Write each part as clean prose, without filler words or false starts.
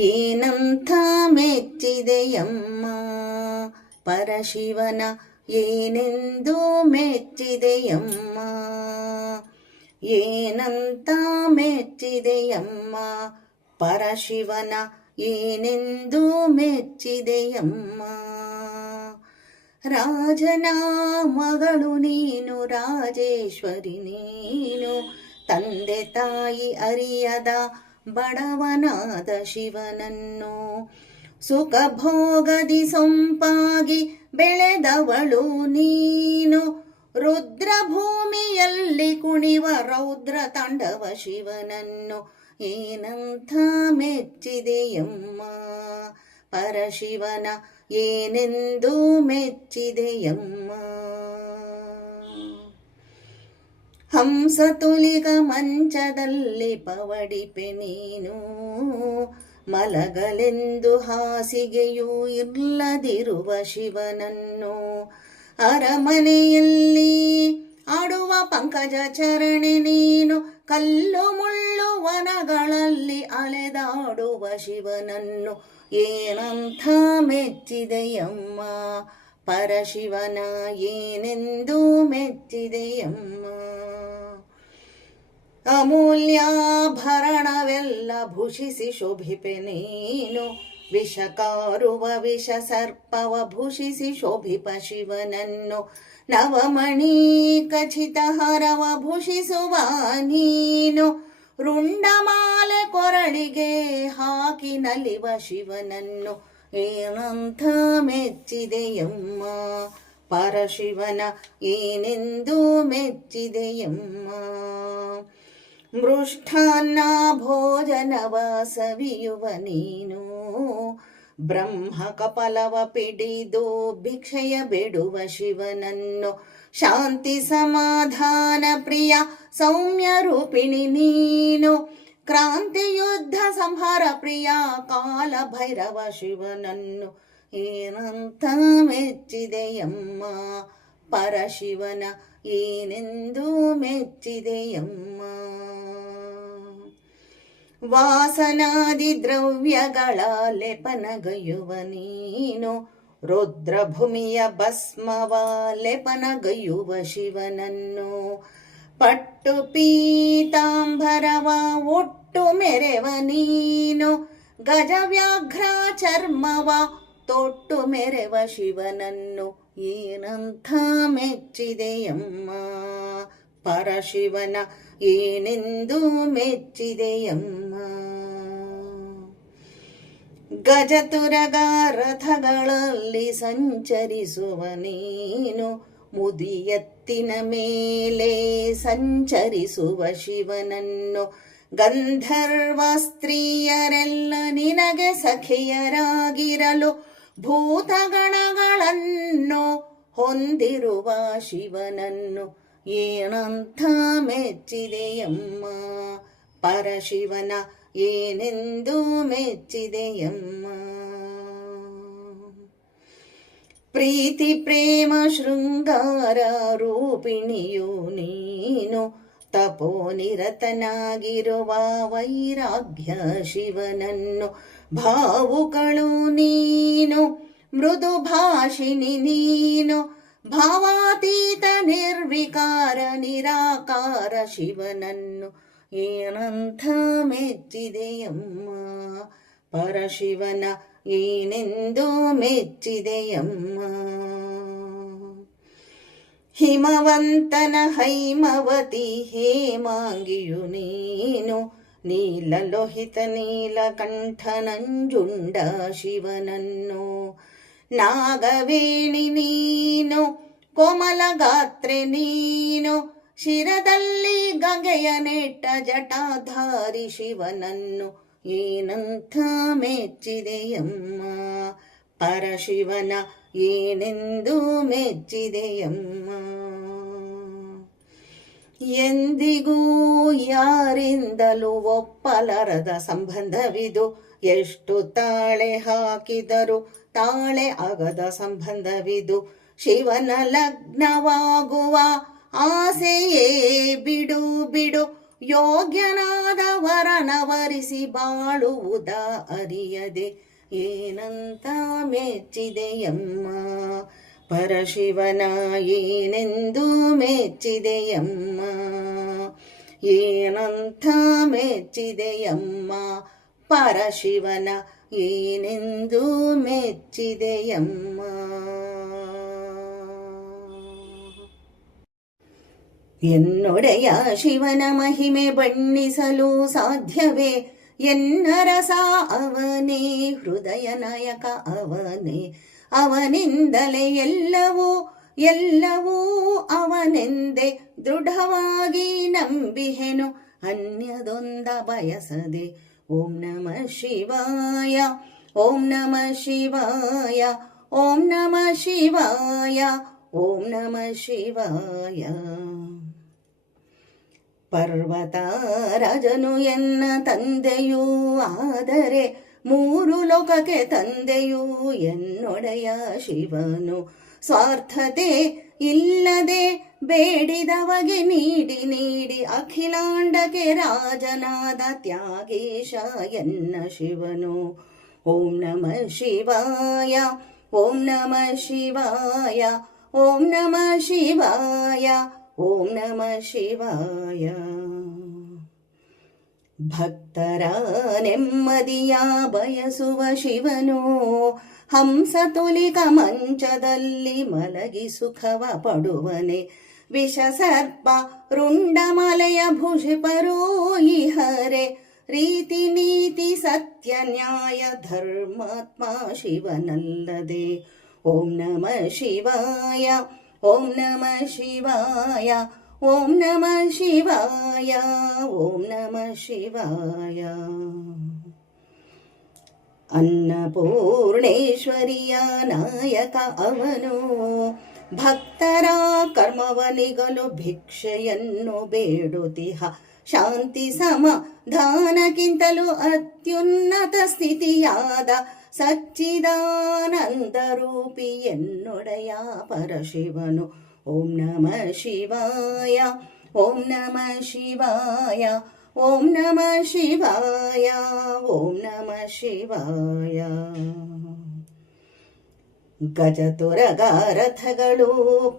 ಏನಂಥ ಮೆಚ್ಚಿದೆಯಮ್ಮ ಪರಶಿವನ ಏನೆಂದು ಮೆಚ್ಚಿದೆಯಮ್ಮ. ಏನಂತ ಮೆಚ್ಚಿದೆಯಮ್ಮ ಪರಶಿವನ ಏನೆಂದು ಮೆಚ್ಚಿದೆಯಮ್ಮ. ರಾಜನ ಮಗಳು ನೀನು, ರಾಜೇಶ್ವರಿ ನೀನು, ತಂದೆ ತಾಯಿ ಅರಿಯದ ಬಡವನಾದ ಶಿವನನ್ನು ಸುಖ ಭೋಗದಿ ಸೊಂಪಾಗಿ ಬೆಳೆದವಳು ನೀನು. ರುದ್ರಭೂಮಿಯಲ್ಲಿ ಕುಣಿವ ರೌದ್ರ ತಾಂಡವ ಶಿವನನ್ನು ಏನಂಥ ಮೆಚ್ಚಿದೆಯಮ್ಮ ಪರಶಿವನ ಏನೆಂದು ಮೆಚ್ಚಿದೆಯಮ್ಮ. ಹಂಸತುಲಿಗ ಮಂಚದಲ್ಲಿ ಪವಡಿಪೆ ನೀನು, ಮಲಗಲೆಂದು ಹಾಸಿಗೆಯೂ ಇಲ್ಲದಿರುವ ಶಿವನನ್ನು ಅರಮನೆಯಲ್ಲಿ ಆಡುವ ಪಂಕಜ ಚರಣೆ ನೀನು, ಕಲ್ಲು ಮುಳ್ಳು ವನಗಳಲ್ಲಿ ಅಲೆದಾಡುವ ಶಿವನನ್ನು ಏನಂಥ ಮೆಚ್ಚಿದೆಯಮ್ಮ ಪರಶಿವನ ಏನೆಂದು ಮೆಚ್ಚಿದೆಯಮ್ಮ. ಅಮೂಲ್ಯಾಭರಣವೆಲ್ಲ ಭೂಷಿಸಿ ಶೋಭಿಪೆ ನೀನು, ವಿಷಕಾರುವ ವಿಷ ಸರ್ಪವ ಭೂಷಿಸಿ ಶೋಭಿಪ ಶಿವನನ್ನು ನವಮಣಿ ಖಚಿತ ಹರವ ಭೂಷಿಸುವ ನೀನು. ರುಂಡಮಾಲೆ ಕೊರಳಿಗೆ ಹಾಕಿ ನಲಿವ ಶಿವನನ್ನು ಏನಂಥ ಮೆಚ್ಚಿದೆಯಮ್ಮ ಪರಶಿವನ ಏನೆಂದು ಮೆಚ್ಚಿದೆಯಮ್ಮ. ಮೃಷ್ಟಾನ್ನ ಭೋಜನವ ಸವಿಯುವ ನೀನು, ಬ್ರಹ್ಮ ಕಪಲವ ಪಿಡಿದು ಭಿಕ್ಷೆಯ ಬೇಡುವ ಶಿವನನ್ನು ಶಾಂತಿ ಸಮಾಧಾನ ಪ್ರಿಯ ಸೌಮ್ಯ ರೂಪಿಣಿ ನೀನು. ಕ್ರಾಂತಿ ಯುದ್ಧ ಸಂಹಾರ ಪ್ರಿಯ ಕಾಲ ಭೈರವ ಶಿವನನ್ನು ಏನಂತ ಮೆಚ್ಚಿದೆಯಮ್ಮ ಪರಶಿವನ ಏನೆಂದು ಮೆಚ್ಚಿದೆಯಮ್ಮ. ವಾಸನಾದಿ ದ್ರವ್ಯಗಳ ಲೇಪನಗೈಯುವ ನೀನು, ರುದ್ರಭೂಮಿಯ ಭಸ್ಮವ ಲೇಪನಗೈಯುವ ಶಿವನನ್ನು ಪಟ್ಟು ಪೀತಾಂಬರವ ಒಟ್ಟು ಮೆರೆವ ನೀನು, ಗಜವ್ಯಾಘ್ರ ಚರ್ಮವ ತೊಟ್ಟು ಮೆರೆವ ಶಿವನನ್ನು ಏನಂಥ ಮೆಚ್ಚಿದೆಯಮ್ಮ ಪರಶಿವನ ಏನೆಂದು ಮೆಚ್ಚಿದೆಯಮ್ಮ. ಗಜತುರಗ ರಥಗಳಲ್ಲಿ ಸಂಚರಿಸುವ ನೀನು, ಮುದಿಯತ್ತಿನ ಮೇಲೆ ಸಂಚರಿಸುವ ಶಿವನನ್ನು ಗಂಧರ್ವ ಸ್ತ್ರೀಯರೆಲ್ಲ ನಿನಗೆ ಸಖಿಯರಾಗಿರಲು ಭೂತಗಣಗಳನ್ನು ಹೊಂದಿರುವ ಶಿವನನ್ನು ಏನಂಥ ಮೆಚ್ಚಿದೆಯಮ್ಮ ಪರಶಿವನ ಏನೆಂದು ಮೆಚ್ಚಿದೆಯಮ್ಮ. ಪ್ರೀತಿ ಪ್ರೇಮ ಶೃಂಗಾರ ರೂಪಿಣಿಯು ನೀನು, ತಪೋನಿರತನಾಗಿರುವ ವೈರಾಗ್ಯ ಶಿವನನ್ನು ಭಾವುಗಳು ನೀನು, ಮೃದು ಭಾಷಿಣಿ ನೀನು, ಭಾವಾತೀತ ನಿರ್ವಿಕಾರ ನಿರಾಕಾರ ಶಿವನನ್ನು ಏನಂಥ ಮೆಚ್ಚಿದೆಯಮ್ಮ ಪರಶಿವನ ಏನೆಂದು ಮೆಚ್ಚಿದೆಯಮ್ಮ. ಹಿಮವಂತನ ಹೈಮವತಿ ಹೇಮಾಂಗಿಯು ನೀನು, ನೀಲಲೋಹಿತ ನೀಲಕಂಠ ನಂಜುಂಡ ಶಿವನನ್ನು ನಾಗವೇಣಿ ನೀನು, ಕೋಮಲ ಗಾತ್ರೆ ನೀನು, ಶಿರದಲ್ಲಿ ಗಂಗೆಯ ನೆಟ್ಟ ಜಟಾಧಾರಿ ಶಿವನನ್ನು ಏನಂಥ ಮೆಚ್ಚಿದೆಯಮ್ಮ ಪರಶಿವನ ಏನೆಂದು ಮೆಚ್ಚಿದೆಯಮ್ಮ. ಎಂದಿಗೂ ಯಾರಿಂದಲೂ ಒಪ್ಪಲರದ ಸಂಬಂಧವಿದು, ಎಷ್ಟು ತಾಳೆ ಹಾಕಿದರೂ ತಾಳೆ ಆಗದ ಸಂಬಂಧವಿದು. ಶಿವನ ಲಗ್ನವಾಗುವ ಆಸೆಯೇ ಬಿಡು ಬಿಡು, ಯೋಗ್ಯನಾದ ವರನವರಿಸಿ ಬಾಳುವುದ ಅರಿಯದೆ ಏನಂತ ಮೆಚ್ಚಿದೆಯಮ್ಮ ಪರಶಿವನ ಏನೆಂದು ಮೆಚ್ಚಿದೆಯಮ್ಮ ಏನಂತ ಮೆಚ್ಚಿದೆಯಮ್ಮ ಪರಶಿವನ ಏನೆಂದು ಮೆಚ್ಚಿದೆಯಮ್ಮ. ಎನ್ನೊಡೆಯ ಶಿವನ ಮಹಿಮೆ ಬಣ್ಣಿಸಲು ಸಾಧ್ಯವೇ ಎನ್ನರಸ ಅವನೇ ಹೃದಯ ನಾಯಕ ಅವನೇ ಅವನಿಂದಲೇ ಎಲ್ಲವೂ ಅವನೆಂದೇ ದೃಢವಾಗಿ ನಂಬಿಹೆನು ಅನ್ಯದೊಂದ ಬಯಸದೆ. ಓಂ ನಮಃ ಶಿವಾಯ ಓಂ ನಮಃ ಶಿವಾಯ ಓಂ ನಮಃ ಶಿವಾಯ ಓಂ ನಮಃ ಶಿವಾಯ. ಪರ್ವತರಾಜನು ಎನ್ನ ತಂದೆಯೂ ಆದರೆ ಮೂರು ಲೋಕಕ್ಕೆ ತಂದೆಯೂ ಎನ್ನೊಡೆಯ ಶಿವನು. ಸ್ವಾರ್ಥತೆ ಇಲ್ಲದೆ ಬೇಡಿದವಗೆ ನೀಡಿ ಅಖಿಲಾಂಡಕ್ಕೆ ರಾಜನಾದ ತ್ಯಾಗೇಶ ಎನ್ನ ಶಿವನು. ಓಂ ನಮಃ ಶಿವಾಯ ಓಂ ನಮಃ ಶಿವಾಯ ಓಂ ನಮಃ ಶಿವಾಯ ಓಂ ನಮಃ ಶಿವಾಯ. ಭಕ್ತರ ನೆಮ್ಮದಿಯ ಬಯಸುವ ಶಿವನು ಹಂಸತುಲಿಕ ಮಂಚದಲ್ಲಿ ಮಲಗಿ ಸುಖವ ಪಡುವನೆ. ವಿಷಸರ್ಪ ರುಂಡಮಲೆಯ ಭುಜಪರೋ ಇಹರೆ ರೀತಿ ನೀತಿ ಸತ್ಯ ನ್ಯಾಯ ಧರ್ಮಾತ್ಮ ಶಿವನಲ್ಲದೆ. ಓಂ ನಮಃ ಶಿವಾಯ ಓಂ ನಮಃ ಶಿವಾಯ ಓಂ ನಮಃ ಶಿವಾಯ ಓಂ ನಮಃ ಶಿವಾಯ. ಅನ್ನಪೂರ್ಣೇಶ್ವರಿಯ ನಾಯಕ ಅವನು ಭಕ್ತರ ಕರ್ಮವನಿಗಲು ಭಿಕ್ಷೆಯನ್ನು ಬೇಡುತ್ತಿಹ. ಶಾಂತಿ ಸಮಾಧಾನಕ್ಕಿಂತಲೂ ಅತ್ಯುನ್ನತ ಸ್ಥಿತಿಯಾದ ಸಚ್ಚಿದಾನಂದ ರೂಪಿ ಎನ್ನೊಡೆಯ ಪರಶಿವನು. ಓಂ ನಮಃ ಶಿವಾಯ ಓಂ ನಮಃ ಶಿವಾಯ ಓಂ ನಮಃ ಶಿವಾಯ ಓಂ ನಮಃ ಶಿವಾಯ. ಗಜತುರಗಾರಥಗಳು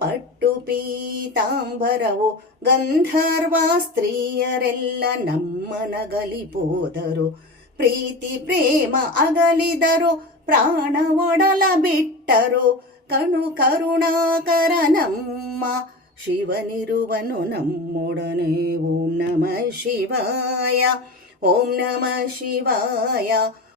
ಪಟ್ಟು ಪೀತಾಂಬರವು ಗಂಧರ್ವ ಸ್ತ್ರೀಯರೆಲ್ಲ ನಮ್ಮನಗಲಿಪೋದರು. ಪ್ರೀತಿ ಪ್ರೇಮ ಅಗಲಿದರು ಪ್ರಾಣ ಒಡಲ ಬಿಟ್ಟರು. ಕರುಣಾಕರ ನಮ್ಮ ಶಿವನಿರುವನು ನಮ್ಮೊಡನೆ. ಓಂ ನಮಃ ಶಿವಾಯ ಓಂ ನಮಃ ಶಿವಾಯ